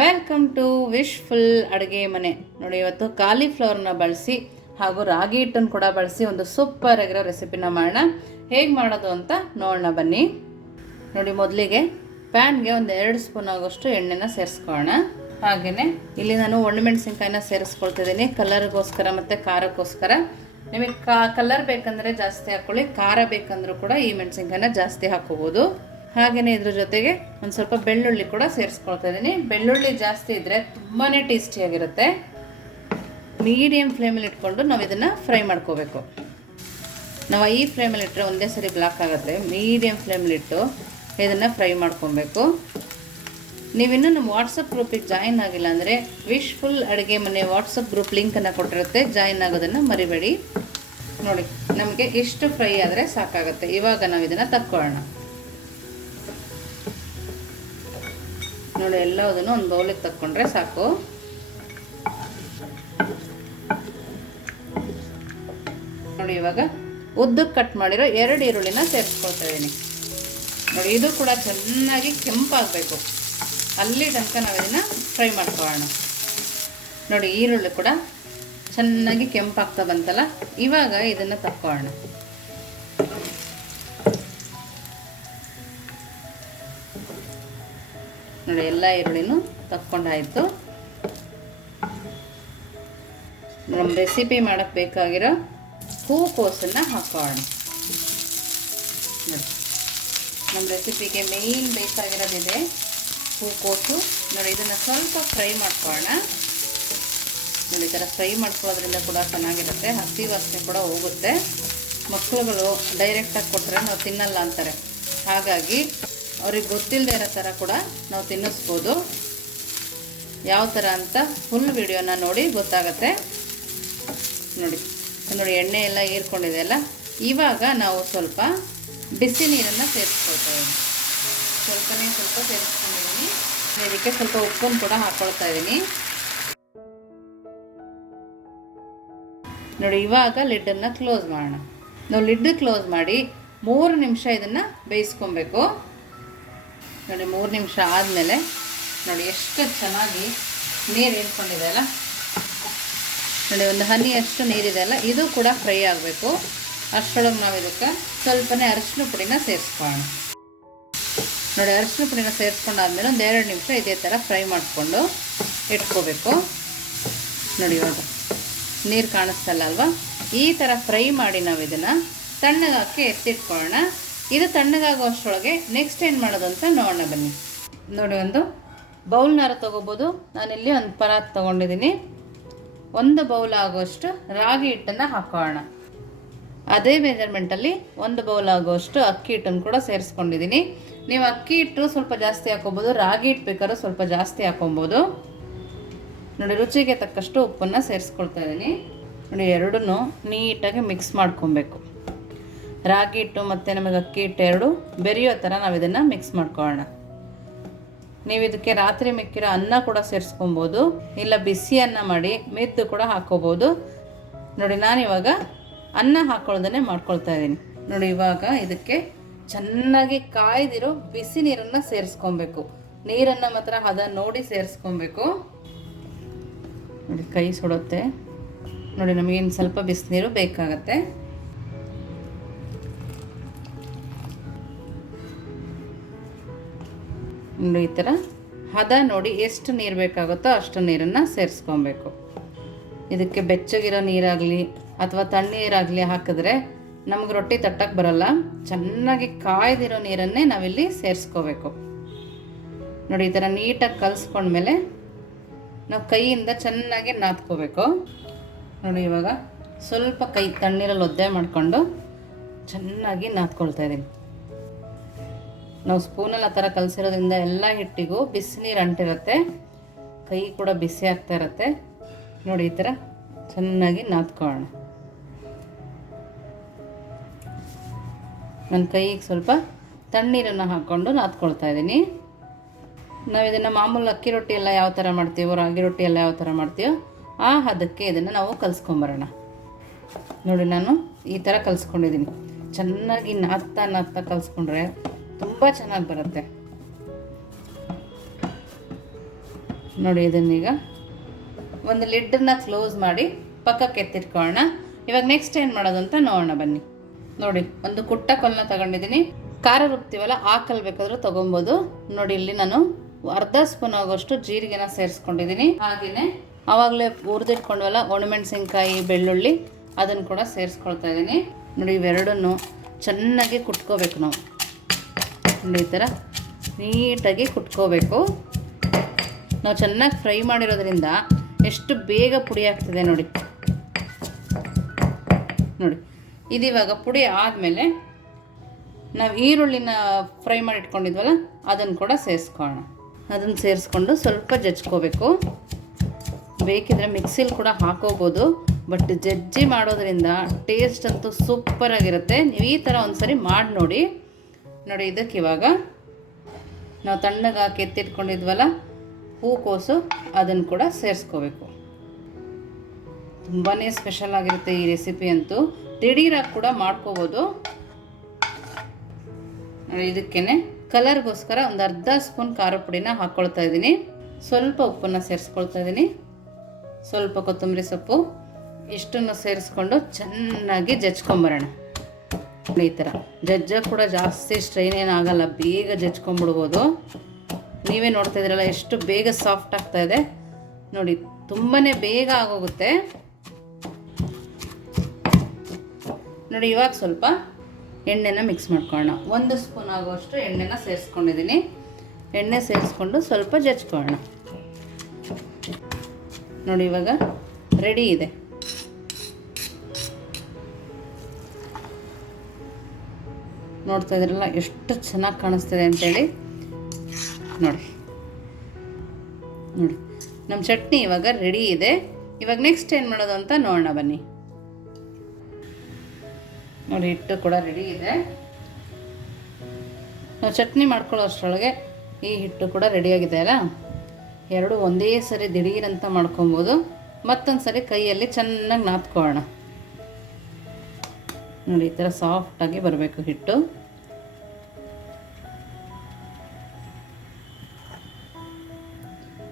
Welcome to wishful ಅಡುಗೆ ಮನೆ. ನೋಡಿ, ಇವತ್ತು ಕಾಲಿಫ್ಲವರ್ನ ಬಳಸಿ ಹಾಗೂ ರಾಗಿ ಹಿಟ್ಟನ್ನು ಕೂಡ ಬಳಸಿ ಒಂದು ಸೂಪರ್ ಆಗಿರೋ ರೆಸಿಪಿನ ಮಾಡೋಣ. ಹೇಗೆ ಮಾಡೋದು ಅಂತ ನೋಡೋಣ, ಬನ್ನಿ. ನೋಡಿ, ಮೊದಲಿಗೆ ಪ್ಯಾನ್ಗೆ ಒಂದು ಎರಡು ಸ್ಪೂನ್ ಆಗೋಷ್ಟು ಎಣ್ಣೆನ ಸೇರಿಸ್ಕೊಳ್ಳೋಣ. ಹಾಗೆಯೇ ಇಲ್ಲಿ ನಾನು ಒಣಮೆಣಸಿನ್ಕಾಯಿನ ಸೇರಿಸ್ಕೊಳ್ತಿದ್ದೀನಿ. ಕಲರ್ಗೋಸ್ಕರ ಮತ್ತು ಖಾರಕ್ಕೋಸ್ಕರ. ನಿಮಗೆ ಕಾ ಕಲರ್ ಬೇಕಂದರೆ ಜಾಸ್ತಿ ಹಾಕ್ಕೊಳ್ಳಿ ಖಾರ ಬೇಕಂದ್ರೂ ಕೂಡ ಈ ಮೆಣಸಿನ್ಕಾಯಿನ ಜಾಸ್ತಿ ಹಾಕೋಬೋದು ಹಾಗೆಯೇ ಇದ್ರ ಜೊತೆಗೆ ಒಂದು ಸ್ವಲ್ಪ ಬೆಳ್ಳುಳ್ಳಿ ಕೂಡ ಸೇರಿಸ್ಕೊಳ್ತಾ ಇದ್ದೀನಿ ಬೆಳ್ಳುಳ್ಳಿ ಜಾಸ್ತಿ ಇದ್ದರೆ ತುಂಬಾ ಟೇಸ್ಟಿಯಾಗಿರುತ್ತೆ ಮೀಡಿಯಮ್ ಫ್ಲೇಮಲ್ಲಿ ಇಟ್ಕೊಂಡು ನಾವು ಇದನ್ನು ಫ್ರೈ ಮಾಡ್ಕೋಬೇಕು. ನಾವು ಈ ಫ್ಲೇಮಲ್ಲಿ ಇಟ್ಟರೆ ಒಂದೇ ಸರಿ ಬ್ಲಾಕ್ ಆಗುತ್ತೆ. ಮೀಡಿಯಮ್ ಫ್ಲೇಮಲ್ಲಿ ಇಟ್ಟು ಇದನ್ನು ಫ್ರೈ ಮಾಡ್ಕೊಬೇಕು. ನೀವಿನ್ನೂ ನಮ್ಮ ವಾಟ್ಸಪ್ ಗ್ರೂಪಿಗೆ ಜಾಯಿನ್ ಆಗಿಲ್ಲ ಅಂದರೆ ವಿಶ್ ಫುಲ್ ಅಡುಗೆ ಮನೆ ವಾಟ್ಸಪ್ ಗ್ರೂಪ್ ಲಿಂಕನ್ನು ಕೊಟ್ಟಿರುತ್ತೆ. ಜಾಯಿನ್ ಆಗೋದನ್ನು ಮರಿಬೇಡಿ. ನೋಡಿ, ನಮಗೆ ಇಷ್ಟು ಫ್ರೈ ಆದರೆ ಸಾಕಾಗುತ್ತೆ. ಇವಾಗ ನಾವು ಇದನ್ನು ತಕ್ಕೊಳ್ಳೋಣ. ನೋಡಿ ಎಲ್ಲದನ್ನು ಒಂದು ಬೌಲಿಗೆ ತಕ್ಕೊಂಡ್ರೆ ಸಾಕು. ನೋಡಿ, ಇವಾಗ ಉದ್ದಕ್ಕೆ ಕಟ್ ಮಾಡಿರೋ ಎರಡು ಈರುಳ್ಳಿನ ಸೇರಿಸ್ಕೊಳ್ತಾ ಇದ್ದೀನಿ ನೋಡಿ, ಇದು ಕೂಡ ಚೆನ್ನಾಗಿ ಕೆಂಪಾಗಬೇಕು. ಅಲ್ಲಿ ತನಕ ನಾವು ಇದನ್ನು ಫ್ರೈ ಮಾಡ್ಕೊಳ್ಳೋಣ. ನೋಡಿ, ಈರುಳ್ಳಿ ಕೂಡ ಚೆನ್ನಾಗಿ ಕೆಂಪಾಗ್ತಾ ಬಂತಲ್ಲ, ಇವಾಗ ಇದನ್ನು ತಕ್ಕೊಳ್ಳೋಣ. ನೋಡಿ ಎಲ್ಲ ಈರುಳ್ಳಿನೂ ತಕ್ಕೊಂಡಾಯಿತು ನಮ್ಮ ರೆಸಿಪಿ ಮಾಡೋಕ್ಕೆ ಬೇಕಾಗಿರೋ ಹೂಕೋಸನ್ನು ಹಾಕೋಣ. ನಮ್ಮ ರೆಸಿಪಿಗೆ ಮೇಯ್ನ್ ಬೇಕಾಗಿರೋದಿದೆ ಹೂಕೋಸು. ನೋಡಿ, ಇದನ್ನು ಸ್ವಲ್ಪ ಫ್ರೈ ಮಾಡ್ಕೊಳ್ಳೋಣ. ನೋಡಿ, ಈ ಥರ ಫ್ರೈ ಮಾಡ್ಕೊಳ್ಳೋದ್ರಿಂದ ಕೂಡ ಚೆನ್ನಾಗಿರುತ್ತೆ. ಹಸಿ ವಾಸನೆ ಕೂಡ ಹೋಗುತ್ತೆ. ಮಕ್ಕಳುಗಳು ಡೈರೆಕ್ಟಾಗಿ ಕೊಟ್ಟರೆ ನಾವು ತಿನ್ನಲ್ಲ ಅಂತಾರೆ. ಹಾಗಾಗಿ ಅವ್ರಿಗೆ ಗೊತ್ತಿಲ್ಲದೆ ಇರೋ ಥರ ಕೂಡ ನಾವು ತಿನ್ನಿಸ್ಬೋದು. ಯಾವ ಥರ ಅಂತ ಫುಲ್ ವಿಡಿಯೋನ ನೋಡಿ ಗೊತ್ತಾಗತ್ತೆ. ನೋಡಿ ನೋಡಿ ಎಣ್ಣೆ ಎಲ್ಲ ಹೀರ್ಕೊಂಡಿದೆ ಅಲ್ಲ? ಇವಾಗ ನಾವು ಸ್ವಲ್ಪ ಬಿಸಿ ನೀರನ್ನು ಸೇರಿಸ್ಕೊಳ್ತಾ ಇದ್ದೀನಿ. ಸ್ವಲ್ಪನೇ ಸ್ವಲ್ಪ ಸೇರಿಸ್ಕೊಂಡಿದ್ದೀನಿ ಇದಕ್ಕೆ ಸ್ವಲ್ಪ ಉಪ್ಪನ್ನು ಕೂಡ ಹಾಕ್ಕೊಳ್ತಾ ಇದ್ದೀನಿ. ನೋಡಿ, ಇವಾಗ ಲಿಡ್ಡನ್ನು ಕ್ಲೋಸ್ ಮಾಡೋಣ. ನಾವು ಲಿಡ್ ಕ್ಲೋಸ್ ಮಾಡಿ ಮೂರು ನಿಮಿಷ ಇದನ್ನು ಬೇಯಿಸ್ಕೊಬೇಕು. ನೋಡಿ, ಮೂರು ನಿಮಿಷ ಆದಮೇಲೆ ನೋಡಿ ಎಷ್ಟು ಚೆನ್ನಾಗಿ ನೀರು ಇಟ್ಕೊಂಡಿದೆ ಅಲ್ಲ? ನೋಡಿ, ಒಂದು ಹನಿ ಅಷ್ಟು ನೀರಿದೆ ಅಲ್ಲ? ಇದು ಕೂಡ ಫ್ರೈ ಆಗಬೇಕು. ಅಷ್ಟರೊಳಗೆ ನಾವು ಇದಕ್ಕೆ ಸ್ವಲ್ಪನೇ ಅರಿಶಿನ ಪುಡಿನ ಸೇರಿಸ್ಕೊಳ್ಳೋಣ. ನೋಡಿ ಅರಿಶಿನ ಪುಡಿನ ಸೇರಿಸ್ಕೊಂಡಾದ್ಮೇಲೆ ಒಂದು ಎರಡು ನಿಮಿಷ ಇದೇ ಥರ ಫ್ರೈ ಮಾಡಿಕೊಂಡು ಇಟ್ಕೋಬೇಕು. ನೋಡಿ, ಇವಾಗ ನೀರು ಕಾಣಿಸ್ತಲ್ಲ ಅಲ್ವಾ? ಈ ಥರ ಫ್ರೈ ಮಾಡಿ ನಾವು ಇದನ್ನು ತಣ್ಣಗಾಕಿ ಎತ್ತಿಟ್ಕೊಳ್ಳೋಣ. ಇದು ತಣ್ಣಗಾಗೋ ಅಷ್ಟರೊಳಗೆ ನೆಕ್ಸ್ಟ್ ಏನು ಮಾಡೋದು ಅಂತ ನೋಡೋಣ ಬನ್ನಿ. ನೋಡಿ ಒಂದು ಬೌಲ್ನಾರ ತೊಗೋಬೋದು? ನಾನಿಲ್ಲಿ ಒಂದು ಪರಾತ್ ತೊಗೊಂಡಿದ್ದೀನಿ. ಒಂದು ಬೌಲ್ ಆಗುವಷ್ಟು ರಾಗಿ ಹಿಟ್ಟನ್ನು ಹಾಕೋಣ. ಅದೇ ಮೆಜರ್ಮೆಂಟಲ್ಲಿ ಒಂದು ಬೌಲ್ ಆಗುವಷ್ಟು ಅಕ್ಕಿ ಹಿಟ್ಟನ್ನು ಕೂಡ ಸೇರಿಸ್ಕೊಂಡಿದ್ದೀನಿ. ನೀವು ಅಕ್ಕಿ ಹಿಟ್ಟು ಸ್ವಲ್ಪ ಜಾಸ್ತಿ ಹಾಕೋಬೋದು, ರಾಗಿ ಹಿಟ್ಟು ಬೇಕಾದ್ರೂ ಸ್ವಲ್ಪ ಜಾಸ್ತಿ ಹಾಕೊಬೋದು. ನೋಡಿ, ರುಚಿಗೆ ತಕ್ಕಷ್ಟು ಉಪ್ಪನ್ನು ಸೇರಿಸ್ಕೊಳ್ತಾ ಇದ್ದೀನಿ. ನೋಡಿ, ಎರಡನ್ನೂ ನೀಟಾಗಿ ಮಿಕ್ಸ್ ಮಾಡ್ಕೊಬೇಕು. ರಾಗಿ ಹಿಟ್ಟು ಮತ್ತು ನಮಗೆ ಅಕ್ಕಿ ಹಿಟ್ಟು ಎರಡು ಬೆರೆಯೋ ಥರ ನಾವು ಇದನ್ನು ಮಿಕ್ಸ್ ಮಾಡ್ಕೊಳ್ಳೋಣ. ನೀವು ಇದಕ್ಕೆ ರಾತ್ರಿ ಮಿಕ್ಕಿರೋ ಅನ್ನ ಕೂಡ ಸೇರಿಸ್ಕೊಬೋದು, ಇಲ್ಲ ಬಿಸಿ ಅನ್ನ ಮಾಡಿ ಮೆದ್ದು ಕೂಡ ಹಾಕ್ಕೋಬೋದು ನೋಡಿ ನಾನಿವಾಗ ಅನ್ನ ಹಾಕ್ಕೊಳ್ಳೋದನ್ನೇ ಮಾಡ್ಕೊಳ್ತಾ ಇದ್ದೀನಿ. ನೋಡಿ, ಇವಾಗ ಇದಕ್ಕೆ ಚೆನ್ನಾಗಿ ಕಾಯ್ದಿರೋ ಬಿಸಿ ನೀರನ್ನು ಸೇರಿಸ್ಕೊಬೇಕು. ನೀರನ್ನು ಮಾತ್ರ ಹದ ನೋಡಿ ಸೇರಿಸ್ಕೊಬೇಕು. ನೋಡಿ, ಕೈ ಸುಡುತ್ತೆ. ನೋಡಿ, ನಮಗೇನು ಸ್ವಲ್ಪ ಬಿಸಿನೀರು ಬೇಕಾಗತ್ತೆ. ಈ ಥರ ಹದ ನೋಡಿ ಎಷ್ಟು ನೀರು ಬೇಕಾಗುತ್ತೋ ಅಷ್ಟು ನೀರನ್ನು ಸೇರಿಸ್ಕೊಬೇಕು. ಇದಕ್ಕೆ ಬೆಚ್ಚಗಿರೋ ನೀರಾಗಲಿ ಅಥವಾ ತಣ್ಣೀರಾಗಲಿ ಹಾಕಿದ್ರೆ ನಮಗೆ ರೊಟ್ಟಿ ತಟ್ಟಕ್ಕೆ ಬರಲ್ಲ. ಚೆನ್ನಾಗಿ ಕಾಯ್ದಿರೋ ನೀರನ್ನೇ ನಾವಿಲ್ಲಿ ಸೇರಿಸ್ಕೋಬೇಕು. ನೋಡಿ, ಈ ಥರ ನೀಟಾಗಿ ಕಲಿಸ್ಕೊಂಡ್ಮೇಲೆ ನಾವು ಕೈಯಿಂದ ಚೆನ್ನಾಗಿ ನಾದ್ಕೋಬೇಕು. ನೋಡಿ, ಇವಾಗ ಸ್ವಲ್ಪ ಕೈ ತಣ್ಣೀರಲ್ಲಿ ಒದ್ದೆ ಮಾಡಿಕೊಂಡು ಚೆನ್ನಾಗಿ ನಾದ್ಕೊಳ್ತಾ ಇದ್ದೀನಿ. ನಾವು ಸ್ಪೂನಲ್ಲಿ ಆ ಥರ ಕಲಸಿರೋದ್ರಿಂದ ಎಲ್ಲ ಹಿಟ್ಟಿಗೂ ಬಿಸಿನೀರು ಅಂಟಿರುತ್ತೆ. ಕೈ ಕೂಡ ಬಿಸಿ ಆಗ್ತಾ ಇರುತ್ತೆ. ನೋಡಿ, ಈ ಥರ ಚೆನ್ನಾಗಿ ನಾದ್ಕೊಳ್ಳೋಣ. ನನ್ನ ಕೈಗೆ ಸ್ವಲ್ಪ ತಣ್ಣೀರನ್ನು ಹಾಕ್ಕೊಂಡು ನಾದ್ಕೊಳ್ತಾ ಇದ್ದೀನಿ. ನಾವು ಇದನ್ನು ಮಾಮೂಲು ಅಕ್ಕಿ ರೊಟ್ಟಿ ಎಲ್ಲ ಯಾವ ಥರ ಮಾಡ್ತೀವೋ, ರಾಗಿ ರೊಟ್ಟಿ ಎಲ್ಲ ಯಾವ ಥರ ಮಾಡ್ತೀವೋ, ಆ ಹದಕ್ಕೆ ಇದನ್ನು ನಾವು ಕಲಿಸ್ಕೊಂಬರೋಣ. ನೋಡಿ, ನಾನು ಈ ಥರ ಕಲಿಸ್ಕೊಂಡಿದ್ದೀನಿ. ಚೆನ್ನಾಗಿ ನಾದ್ತಾ ನಾದ್ತಾ ಕಲಿಸ್ಕೊಂಡ್ರೆ ತುಂಬ ಚೆನ್ನಾಗಿ ಬರುತ್ತೆ. ನೋಡಿ ಇದನ್ನೀಗ ಒಂದು ಲಿಡ್ಡನ್ನ ಕ್ಲೋಸ್ ಮಾಡಿ ಪಕ್ಕಕ್ಕೆ ಎತ್ತಿಟ್ಕೊಳ್ಳೋಣ. ಇವಾಗ ನೆಕ್ಸ್ಟ್ ಏನು ಮಾಡೋದು ಅಂತ ನೋಡೋಣ ಬನ್ನಿ. ನೋಡಿ, ಒಂದು ಕುಟ್ಟ ಕಲ್ಲನ್ನ ತಗೊಂಡಿದ್ದೀನಿ. ಖಾರ ರುಬ್ತೀವಲ್ಲ ಆ ಕಲ್ ಬೇಕಾದ್ರೂ ತೊಗೊಬೋದು. ನೋಡಿ, ಇಲ್ಲಿ ನಾನು ಅರ್ಧ ಸ್ಪೂನ್ ಆಗೋಷ್ಟು ಜೀರಿಗೆನ ಸೇರಿಸ್ಕೊಂಡಿದ್ದೀನಿ. ಹಾಗೆಯೇ ಆವಾಗಲೇ ಹುರಿದಿಟ್ಕೊಂಡ್ವಲ್ಲ, ಒಣಮೆಣಸಿನ್ಕಾಯಿ, ಬೆಳ್ಳುಳ್ಳಿ, ಅದನ್ನು ಕೂಡ ಸೇರಿಸ್ಕೊಳ್ತಾ ಇದ್ದೀನಿ. ನೋಡಿ, ಇವೆರಡನ್ನು ಚೆನ್ನಾಗಿ ಕುಟ್ಕೋಬೇಕು ನಾವು. ನೋಡಿ ಈ ಥರ ನೀಟಾಗಿ ಕುಟ್ಕೋಬೇಕು. ನಾವು ಚೆನ್ನಾಗಿ ಫ್ರೈ ಮಾಡಿರೋದ್ರಿಂದ ಎಷ್ಟು ಬೇಗ ಪುಡಿ ಆಗ್ತಿದೆ ನೋಡಿ. ನೋಡಿ, ಇದಿವಾಗ ಪುಡಿ ಆದಮೇಲೆ ನಾವು ಈರುಳ್ಳಿನ ಫ್ರೈ ಮಾಡಿ ಇಟ್ಕೊಂಡಿದ್ವಲ್ಲ ಅದನ್ನು ಕೂಡ ಸೇರಿಸ್ಕೊಳ್ಳೋಣ. ಅದನ್ನು ಸೇರಿಸ್ಕೊಂಡು ಸ್ವಲ್ಪ ಜಜ್ಕೋಬೇಕು. ಬೇಕಿದ್ರೆ ಮಿಕ್ಸಿಲಿ ಕೂಡ ಹಾಕೋಬೋದು, ಬಟ್ ಜಜ್ಜಿ ಮಾಡೋದ್ರಿಂದ ಟೇಸ್ಟ್ ಅಂತೂ ಸೂಪರಾಗಿರುತ್ತೆ ನೀವು ಈ ಥರ ಒಂದ್ಸರಿ ಮಾಡಿ ನೋಡಿ. ನೋಡಿ, ಇದಕ್ಕೆ ಇವಾಗ ನಾವು ತಣ್ಣಗೆ ಹಾಕಿ ಎತ್ತಿಟ್ಕೊಂಡಿದ್ವಲ್ಲ ಹೂಕೋಸು ಅದನ್ನು ಕೂಡ ಸೇರಿಸ್ಕೋಬೇಕು. ತುಂಬಾ ಸ್ಪೆಷಲ್ ಆಗಿರುತ್ತೆ ಈ ರೆಸಿಪಿ ಅಂತೂ. ದಿಢೀರಾಗಿ ಕೂಡ ಮಾಡ್ಕೋಬೋದು. ಇದಕ್ಕೇನೆ ಕಲರ್ಗೋಸ್ಕರ ಒಂದು ಅರ್ಧ ಸ್ಪೂನ್ ಖಾರ ಪುಡಿನ ಹಾಕ್ಕೊಳ್ತಾ ಇದ್ದೀನಿ. ಸ್ವಲ್ಪ ಉಪ್ಪನ್ನು ಸೇರಿಸ್ಕೊಳ್ತಾ ಇದ್ದೀನಿ. ಸ್ವಲ್ಪ ಕೊತ್ತಂಬರಿ ಸೊಪ್ಪು, ಇಷ್ಟನ್ನು ಸೇರಿಸ್ಕೊಂಡು ಚೆನ್ನಾಗಿ ಜಜ್ಕೊಂಬರೋಣ. ಈ ಥರ. ಜಜ್ಜ ಕೂಡ ಜಾಸ್ತಿ ಸ್ಟ್ರೈನ್ ಏನಾಗಲ್ಲ ಬೇಗ ಜಜ್ಕೊಂಡ್ಬಿಡ್ಬೋದು ನೀವೇ ನೋಡ್ತಾ ಇದ್ರಲ್ಲ ಎಷ್ಟು ಬೇಗ ಸಾಫ್ಟ್ ಆಗ್ತಾ ಇದೆ. ನೋಡಿ ತುಂಬಾ ಬೇಗ ಆಗೋಗುತ್ತೆ. ನೋಡಿ, ಇವಾಗ ಸ್ವಲ್ಪ ಎಣ್ಣೆನ ಮಿಕ್ಸ್ ಮಾಡ್ಕೊಳ್ಳೋಣ. ಒಂದು ಸ್ಪೂನ್ ಆಗುವಷ್ಟು ಎಣ್ಣೆನ ಸೇರಿಸ್ಕೊಂಡಿದ್ದೀನಿ. ಎಣ್ಣೆ ಸೇರಿಸ್ಕೊಂಡು ಸ್ವಲ್ಪ ಜಜ್ಕೊಳ್ಳೋಣ ನೋಡಿ, ಇವಾಗ ರೆಡಿ ಇದೆ. ನೋಡ್ತಾ ಇದ್ರಲ್ಲ, ಎಷ್ಟು ಚೆನ್ನಾಗಿ ಕಾಣಿಸ್ತಿದೆ ಅಂತೇಳಿ. ನೋಡಿ. ನೋಡಿ. ನಮ್ಮ ಚಟ್ನಿ ಇವಾಗ ರೆಡಿ ಇದೆ. ಇವಾಗ ನೆಕ್ಸ್ಟ್ ಏನು ಮಾಡೋದು ಅಂತ ನೋಡೋಣ ಬನ್ನಿ. ನೋಡಿ, ಹಿಟ್ಟು ಕೂಡ ರೆಡಿ ಇದೆ. ನಾವು ಚಟ್ನಿ ಮಾಡ್ಕೊಳ್ಳೋ ಅಷ್ಟರೊಳಗೆ ಈ ಹಿಟ್ಟು ಕೂಡ ರೆಡಿಯಾಗಿದೆ ಅಲ್ಲ? ಎರಡು ಒಂದೇ ಸರಿ ದಿಢೀರಂತ ಮಾಡ್ಕೊಬೋದು. ಮತ್ತೊಂದು ಸರಿ ಕೈಯಲ್ಲಿ ಚೆನ್ನಾಗಿ ನಾದ್ಕೊಳ್ಳೋಣ. ನೋಡಿ, ಈ ಥರ ಸಾಫ್ಟಾಗಿ ಬರಬೇಕು ಹಿಟ್ಟು.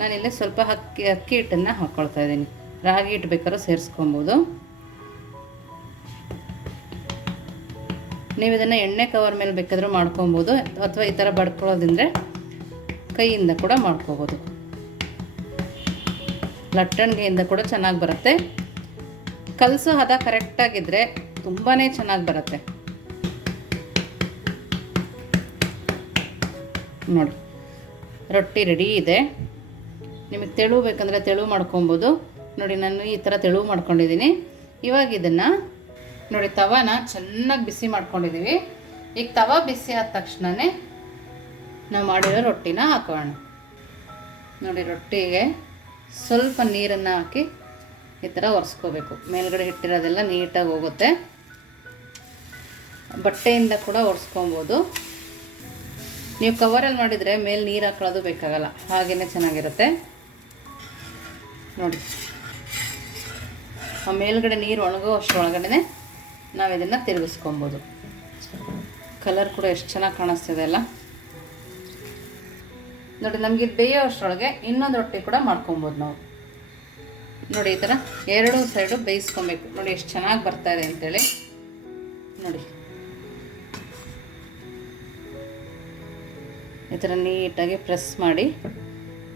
ನಾನಿಲ್ಲಿ ಸ್ವಲ್ಪ ಅಕ್ಕಿ ಅಕ್ಕಿ ಹಿಟ್ಟನ್ನು ಹಾಕ್ಕೊಳ್ತಾ ಇದ್ದೀನಿ. ರಾಗಿ ಹಿಟ್ಟು ಬೇಕಾದ್ರೂ ಸೇರಿಸ್ಕೊಬೋದು. ನೀವು ಇದನ್ನು ಎಣ್ಣೆ ಕವರ್ ಮೇಲೆ ಬೇಕಾದರೂ ಮಾಡ್ಕೊಬೋದು, ಅಥವಾ ಈ ಥರ ಬಡ್ಕೊಳ್ಳೋದಿಂದ್ರೆ ಕೈಯಿಂದ ಕೂಡ ಮಾಡ್ಕೋಬೋದು. ಲಟ್ಟಣಿಗೆಯಿಂದ ಕೂಡ ಚೆನ್ನಾಗಿ ಬರುತ್ತೆ. ಕಲಸು ಹದ ಕರೆಕ್ಟಾಗಿದ್ದರೆ ತುಂಬಾ ಚೆನ್ನಾಗಿ ಬರುತ್ತೆ. ನೋಡಿ, ರೊಟ್ಟಿ ರೆಡಿ ಇದೆ. ನಿಮಗೆ ತೆಳು ಬೇಕಂದರೆ ತೆಳು ಮಾಡ್ಕೊಬೋದು. ನೋಡಿ, ನಾನು ಈ ಥರ ತೆಳು ಮಾಡ್ಕೊಂಡಿದ್ದೀನಿ. ಇವಾಗ ಇದನ್ನು, ನೋಡಿ, ತವಾನ ಚೆನ್ನಾಗಿ ಬಿಸಿ ಮಾಡ್ಕೊಂಡಿದ್ದೀವಿ ಈಗ ತವ ಬಿಸಿ ಆದ ತಕ್ಷಣವೇ ನಾವು ಮಾಡಿರೋ ರೊಟ್ಟಿನ ಹಾಕೋಣ. ನೋಡಿ, ರೊಟ್ಟಿಗೆ ಸ್ವಲ್ಪ ನೀರನ್ನು ಹಾಕಿ ಈ ಥರ ಒರೆಸ್ಕೋಬೇಕು. ಮೇಲ್ಗಡೆ ಇಟ್ಟಿರೋದೆಲ್ಲ ನೀಟಾಗಿ ಹೋಗುತ್ತೆ. ಬಟ್ಟೆಯಿಂದ ಕೂಡ ಒರೆಸ್ಕೊಬೋದು. ನೀವು ಕವರಲ್ಲಿ ಮಾಡಿದರೆ ಮೇಲೆ ನೀರು ಹಾಕೊಳ್ಳೋದು ಬೇಕಾಗಲ್ಲ. ಹಾಗೆಯೇ ಚೆನ್ನಾಗಿರುತ್ತೆ. ನೋಡಿ. ಆ ಮೇಲ್ಗಡೆ ನೀರು ಒಣಗೋ ಅಷ್ಟರೊಳಗಡೆ ನಾವು ಇದನ್ನು ತಿರುಗಿಸ್ಕೊಬೋದು. ಕಲರ್ ಕೂಡ ಎಷ್ಟು ಚೆನ್ನಾಗಿ ಕಾಣಿಸ್ತಿದೆ ಅಲ್ಲ? ನೋಡಿ, ನಮಗೆ ಬೇಯೋ ಅಷ್ಟರೊಳಗೆ ಇನ್ನೊಂದು ರೊಟ್ಟಿ ಕೂಡ ಮಾಡ್ಕೊಬೋದು ನಾವು. ನೋಡಿ, ಈ ಥರ ಎರಡೂ ಸೈಡು ಬೇಯಿಸ್ಕೊಬೇಕು. ನೋಡಿ, ಎಷ್ಟು ಚೆನ್ನಾಗಿ ಬರ್ತಾ ಇದೆ ಅಂತೇಳಿ. ನೋಡಿ. ಈ ಥರ ನೀಟಾಗಿ ಪ್ರೆಸ್ ಮಾಡಿ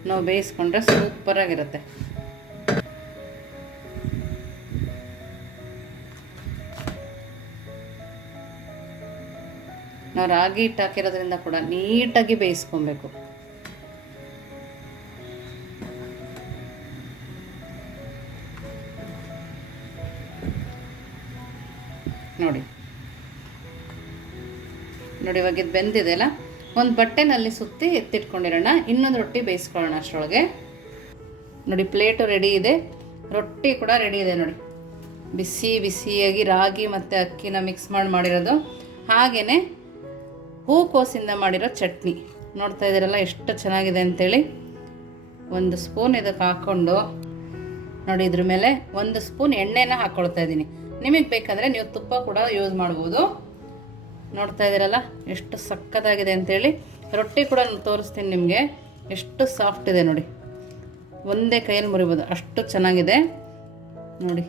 ನಾವು ಬೇಯಿಸ್ಕೊಂಡ್ರೆ ಸೂಪರಾಗಿರುತ್ತೆ ನಾವು ರಾಗಿ ಹಿಟ್ಟು ಹಾಕಿರೋದ್ರಿಂದ ಕೂಡ ನೀಟಾಗಿ ಬೇಯಿಸ್ಕೊಬೇಕು. ನೋಡಿ. ನೋಡಿ, ಇವಾಗ ಇದು ಬೆಂದಿದೆ ಅಲ್ಲ? ಒಂದು ಬಟ್ಟೆನಲ್ಲಿ ಸುತ್ತಿ ಎತ್ತಿಟ್ಕೊಂಡಿರೋಣ. ಇನ್ನೊಂದು ರೊಟ್ಟಿ ಬೇಯಿಸ್ಕೊಳ್ಳೋಣ ಅಷ್ಟರೊಳಗೆ. ನೋಡಿ ಪ್ಲೇಟು ರೆಡಿ ಇದೆ. ರೊಟ್ಟಿ ಕೂಡ ರೆಡಿ ಇದೆ ನೋಡಿ. ಬಿಸಿ ಬಿಸಿಯಾಗಿ ರಾಗಿ ಮತ್ತು ಅಕ್ಕಿನ ಮಿಕ್ಸ್ ಮಾಡಿ ಮಾಡಿರೋದು. ಹಾಗೆಯೇ ಹೂಕೋಸಿಂದ ಮಾಡಿರೋ ಚಟ್ನಿ. ನೋಡ್ತಾ ಇದ್ದೀರಲ್ಲ, ಎಷ್ಟು ಚೆನ್ನಾಗಿದೆ ಅಂತೇಳಿ. ಒಂದು ಸ್ಪೂನ್ ಇದಕ್ಕೆ ಹಾಕ್ಕೊಂಡು ನೋಡಿ, ಇದ್ರ ಮೇಲೆ ಒಂದು ಸ್ಪೂನ್ ಎಣ್ಣೆನ ಹಾಕ್ಕೊಳ್ತಾ ಇದ್ದೀನಿ. ನಿಮಗೆ ಬೇಕಾದರೆ ನೀವು ತುಪ್ಪ ಕೂಡ ಯೂಸ್ ಮಾಡ್ಬೋದು. ನೋಡ್ತಾ ಇದ್ದೀರಲ್ಲ, ಎಷ್ಟು ಸಕ್ಕತ್ತಾಗಿದೆ ಅಂತೇಳಿ. ರೊಟ್ಟಿ ಕೂಡ ತೋರಿಸ್ತೀನಿ ನಿಮಗೆ. ಎಷ್ಟು ಸಾಫ್ಟ್ ಇದೆ ನೋಡಿ. ಒಂದೇ ಕೈಯಲ್ಲಿ ಮುರಿಬೋದು, ಅಷ್ಟು ಚೆನ್ನಾಗಿದೆ. ನೋಡಿ.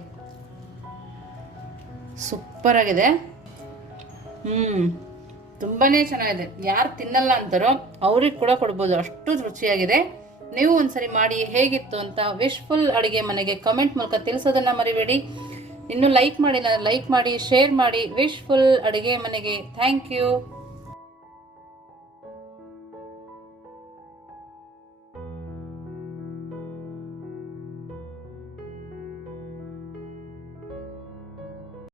ಸೂಪರಾಗಿದೆ ಹ್ಞೂ ತುಂಬಾ ಚೆನ್ನಾಗಿದೆ. ಯಾರು ತಿನ್ನಲ್ಲ ಅಂತಾರೋ ಅವ್ರಿಗೆ ಕೂಡ ಕೊಡ್ಬೋದು. ಅಷ್ಟು ರುಚಿಯಾಗಿದೆ. ನೀವು ಒಂದ್ಸರಿ ಮಾಡಿ ಹೇಗಿತ್ತು ಅಂತ ವಿಶ್ಫುಲ್ ಅಡುಗೆ ಮನೆಗೆ ಕಮೆಂಟ್ ಮೂಲಕ ತಿಳಿಸೋದನ್ನ ಮರಿಬೇಡಿ. ಇನ್ನು ಲೈಕ್ ಮಾಡಿಲ್ಲ ಲೈಕ್ ಮಾಡಿ ಶೇರ್ ಮಾಡಿ ವಿಶ್ಫುಲ್ ಅಡುಗೆ ಮನೆಗೆ. Thank you